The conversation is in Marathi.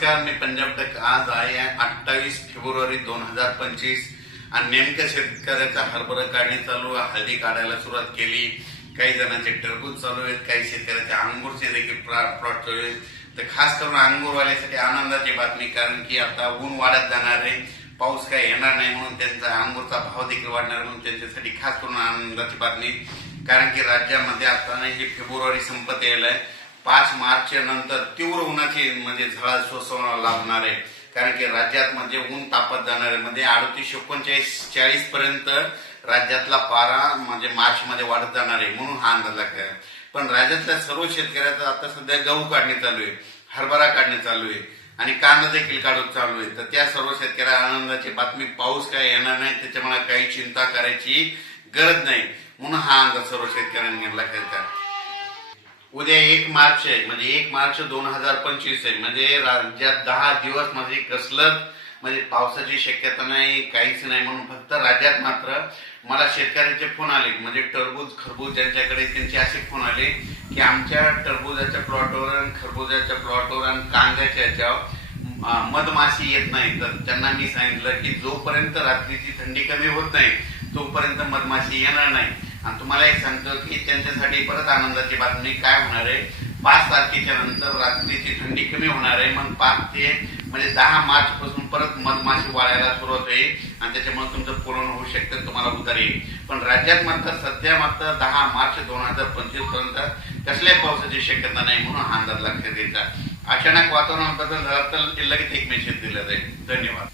नमस्कार मी पंजाब टेक आज आहे अठ्ठावीस फेब्रुवारी दोन हजार पंचवीस. आणि नेमक्या शेतकऱ्याचा हरभरा काढणी चालू आहे हळदी काढायला सुरुवात केली. काही जणांचे टरबूज चालू आहेत काही शेतकऱ्याचे अंगूरचे देखील प्लॉट चालू आहेत. तर खास करून अंगूरवाल्यासाठी आनंदाची बातमी कारण की आता ऊन वाढत जाणार आहे. पाऊस काही येणार नाही म्हणून त्यांचा अंगूरचा भाव देखील वाढणार म्हणून त्यांच्यासाठी खास करून आनंदाची बातमी. कारण की राज्यामध्ये आता नाही फेब्रुवारी संपत यायला आहे पाच मार्चच्या नंतर तीव्र उन्हाची म्हणजे झळा सोसवणं लागणार आहे. कारण की राज्यात म्हणजे ऊन तापत जाणार आहे. म्हणजे अडतीस एकोणचाळीस चाळीस पर्यंत राज्यातला पारा म्हणजे मार्च मध्ये वाढत जाणार आहे. म्हणून हा अंदाज लागला पण राज्यातल्या सर्व शेतकऱ्याचा आता सध्या गहू काढणे चालू आहे. हरभरा काढणे चालू आहे. आणि कांदा देखील काढून चालू आहे. तर त्या सर्व शेतकऱ्या आनंदाची बातमी पाऊस काय येणार नाही त्याच्यामुळे काही चिंता करायची गरज नाही. म्हणून हा अंदाज सर्व शेतकऱ्यांनी घेतला आहे. उद्या एक मार्च आहे म्हणजे एक मार्च दोन हजार पंचवीस आहे. म्हणजे राज्यात दहा दिवस म्हणजे कसलंच म्हणजे पावसाची शक्यता नाही काहीच नाही म्हणून फक्त राज्यात मात्र मला शेतकऱ्यांचे फोन आले. म्हणजे टरबूज खरबूज ज्यांच्याकडे त्यांचे असे फोन आले की आमच्या टरबुजाच्या प्लॉटवर आणि खरबुजाच्या प्लॉटवर आणि कांद्याच्या याच्यावर मधमाशी येत नाही. तर त्यांना मी सांगितलं की जोपर्यंत रात्रीची थंडी कमी होत नाही तोपर्यंत मधमाशी येणार नाही. आणि तुम्हाला एक सांगतो की त्यांच्यासाठी परत आनंदाची बातमी काय होणार आहे? पाच तारखेच्या नंतर रात्रीची थंडी कमी होणार आहे. मग पाच ते म्हणजे दहा मार्च पासून परत मधमाशी वाळायला सुरुवात होईल आणि त्याच्यामुळे तुमचं पूर्ण होऊ शकतं तुम्हाला उतार येईल. पण राज्यात मात्र सध्या मात्र दहा मार्च दोन हजार पंचवीसपर्यंत कसल्याही पावसाची शक्यता नाही म्हणून हा अंदाज लक्षात घ्यायचा. अचानक वातावरण बदल झाला तर लगेच एक मेसेज दिला जाईल. धन्यवाद.